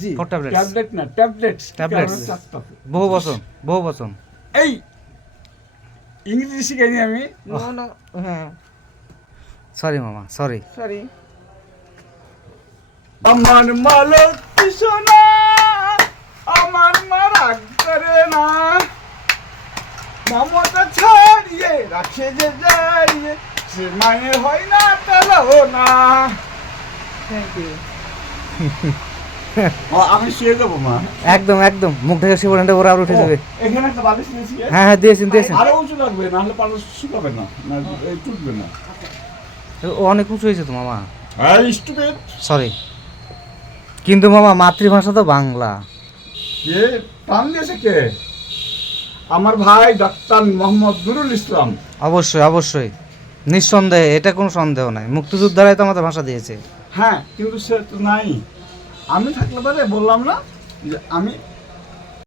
G for tablets, tablet না tablets tablets, বহু বচন, বহু বচন। এই ইংরেজি শিখাইনি আমি। হ্যাঁ, সরি মামা, সরি। সরি। আমার মালক সোনা আমার মা রাগ করে না, মমতা ছাড়িয়ে রাখে যে যাইয়ে সে মায়ের হয় না তালাও না। Thank you. আমি শুয়ে যাবো মা। একদম একদম, মুখ ঢেকে শিবরেন্টে ওরা আবার উঠে যাবে। এখানে একটা বালিশ নিয়েছি। হ্যাঁ হ্যাঁ, দিয়েছেন দিয়েছেন। আরো উঁচু লাগবে, নাহলে পাল্লা শুকাবে না, না টুটবে না। ও অনেক উঁচু হয়েছে তো মামা, হ্যাঁ স্টুপিড। সরি। কিন্তু মামা মাতৃভাষা তো বাংলা। কে টান দিয়েছে কে? আমার ভাই ডাক্তার মোহাম্মদ নুরুল ইসলাম। অবশ্যই অবশ্যই, নিঃসন্দেহে, এটা কোনো সন্দেহ নাই। মুক্তিযোদ্ধারাই তো আমাদের ভাষা দিয়েছে। হ্যাঁ কিন্তু সে তো নাই। আমি থাকলে পরে বললাম না যে আমি